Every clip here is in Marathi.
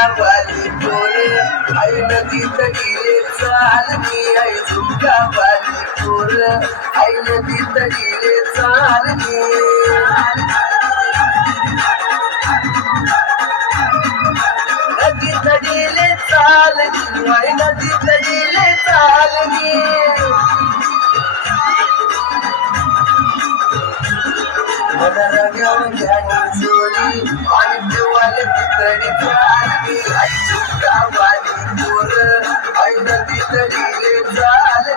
झुमकावाली पोर आई नदीत गेले चालली आई झुमकावाली पोर आई नदीत गेले चालली नदीत गेले चालली आई नदीत गेले चालली जोडी आणि देवाला तिकडे चालली आई झुमकावाली पोर आई नदीत गेले चालली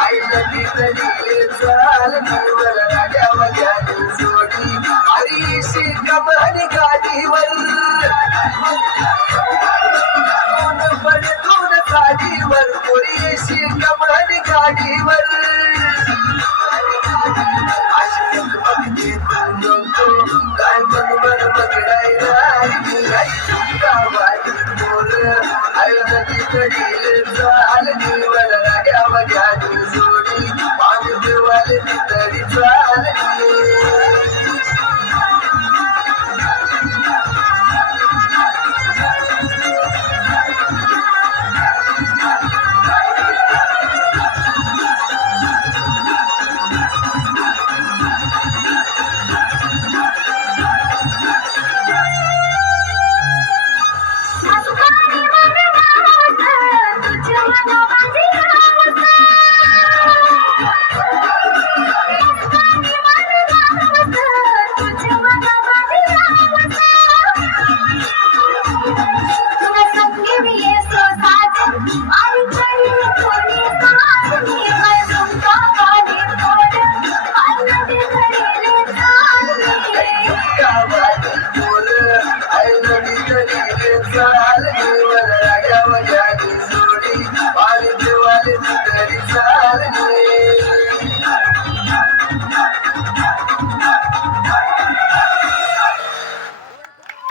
आई नदीत गेले चालली मला राजावाल्या जोडी हरीशी कमानी गाडीवर पडतून गाडीवर पोरीशी कमानी गाडीवर अशी बघते तू नको काय मन बघडायला आई झुमकावाली पोर आई नदीत गेले चालली मला राजावाल्या जोडी आणि देवाला तिकडे चालली